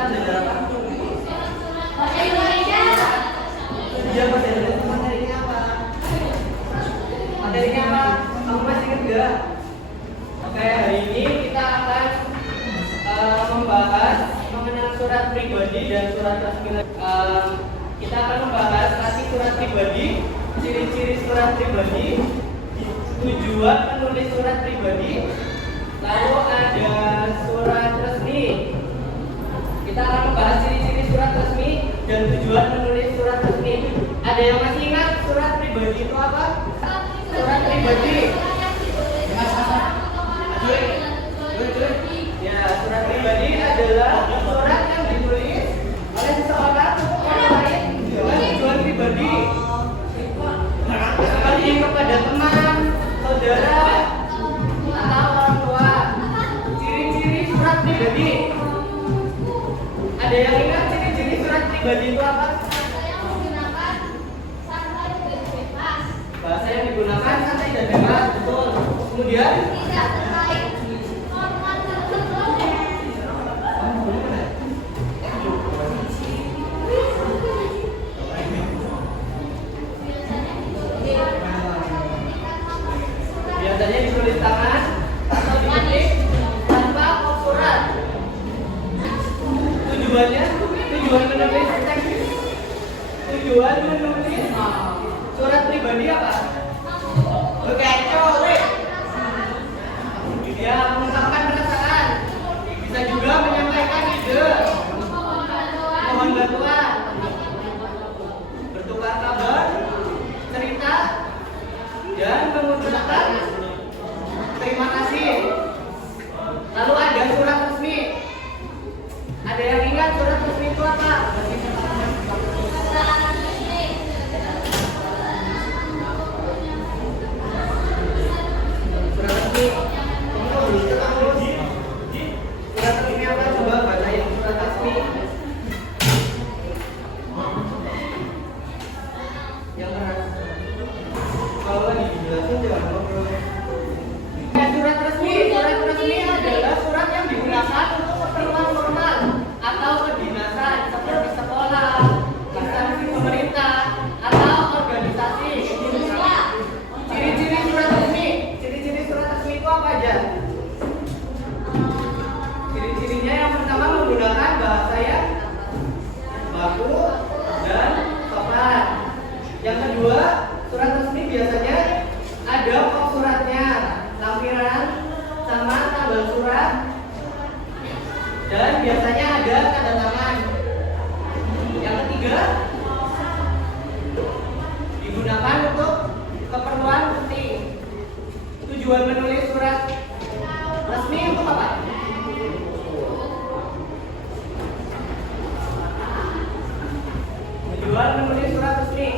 kita belajar apa? Iya, materinya apa? Materinya apa? Kamu masih ingat nggak? Oke, hari ini kita akan membahas mengenai surat pribadi dan surat resmi. Kita akan membahas kasih surat pribadi, ciri-ciri surat pribadi, tujuan menulis surat pribadi, lalu ada surat resmi. Kita akan membahas ciri-ciri surat resmi dan tujuan menulis surat resmi. Ada yang masih ingat surat pribadi itu apa? Surat pribadi. Ya, surat pribadi adalah surat yang ditulis oleh seseorang untuk orang lain dengan tujuan pribadi, seperti kepada teman, saudara, atau orang tua. Ciri-ciri surat pribadi. Ada yang ingat ciri-ciri surat pribadi itu apa? Bahasa yang digunakan santai dan bebas, betul. Kemudian biasanya ditulis tangan atau diketik tanpa kop surat. Tujuan menulis surat pribadi apa? Ya, mengungkapkan perasaan. Bisa juga menyampaikan ide, mohon bantuan, bertukar kabar, cerita, dan mengucapkan terima kasih. Lalu ada surat resmi. Ada yang ingat surat resmi itu apa? Surat resmi. Surat resmi apa? Coba bacain surat resmi. Yang keras. Kalau dijelasin jangan ngobrol. Surat resmi adalah surat yang digunakan untuk keperluan formal atau kedinasan seperti sekolah, instansi pemerintah, atau organisasi. Ciri-ciri surat resmi itu apa aja? Ciri-cirinya yang pertama menggunakan bahasa yang baku dan sopan. Yang kedua, surat resmi biasanya ada kop suratnya, lampiran, sama tanggal surat, dan biasanya ada tanda tangan. Yang ketiga, digunakan untuk keperluan penting. Tujuan menulis surat resmi untuk apa? Tujuan menulis surat resmi.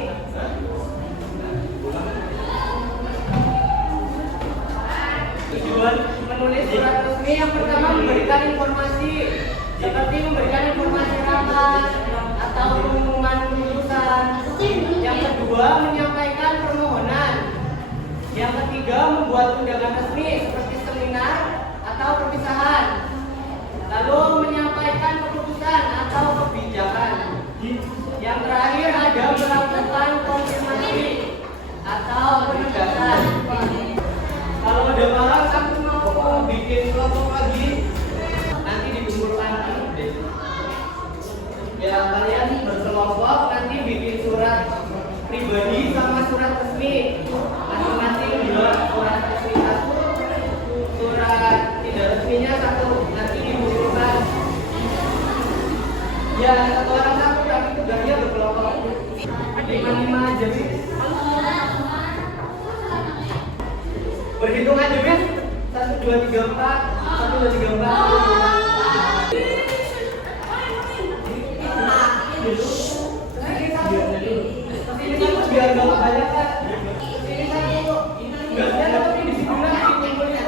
Tujuan menulis surat resmi yang pertama memberikan informasi, seperti memberikan informasi rapat atau pengumuman keputusan. Yang kedua, menyampaikan permohonan. Yang ketiga, membuat undangan resmi seperti seminar atau perpisahan. Lalu menyampaikan keputusan atau kebijakan. Yang terakhir ada melakukan konfirmasi atau penegasan. Kalau ada orang aku mau bikin kelompok lagi, nanti dikumpulkan deh. Ya, kalian berkelompok nanti bikin surat pribadi sama surat resmi. Masing-masing dua, surat resmi satu, surat tidak resminya satu. Nanti dikumpulkan. Ya, satu orang satu, tapi tugasnya berkelompok. 5 aja sih. Berhitung aja, Bin. 1, 2, 3, 4. 1, 2, 3, 4. Ini kan biar gak banyak kan. Ini satu. Tugasnya tapi di situ lagi kumpulnya.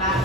Nah,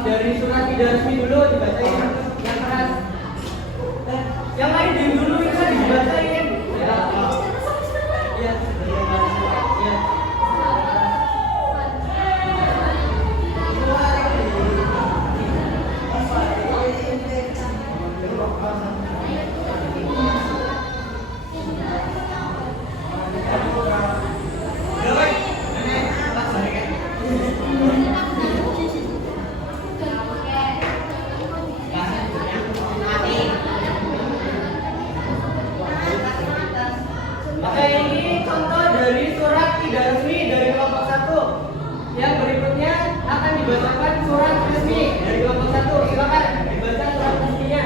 Dari surat tidak resmi dulu dibacain yang keras. Yang lain diam dulu itu dibacain. Ya. Ya. Ya. Maka ini contoh dari surat tidak resmi dari kelompok 1. Yang berikutnya akan dibacakan surat resmi dari kelompok 1. Silakan dibaca surat resminya.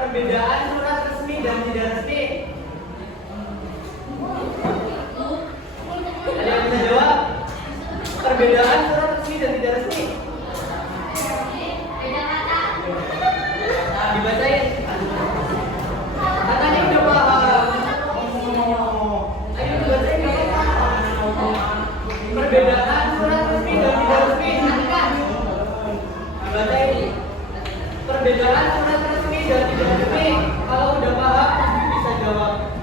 Perbedaan surat resmi dan tidak resmi. Ada yang bisa jawab? Perbedaan surat resmi dan tidak resmi. Dibacain. Katanya udah paham. Ayo dibacain nggak apa-apa. Perbedaan surat resmi dan tidak resmi. Dibacain. Perbedaan surat resmi dan tidak resmi. Kalau udah paham bisa jawab.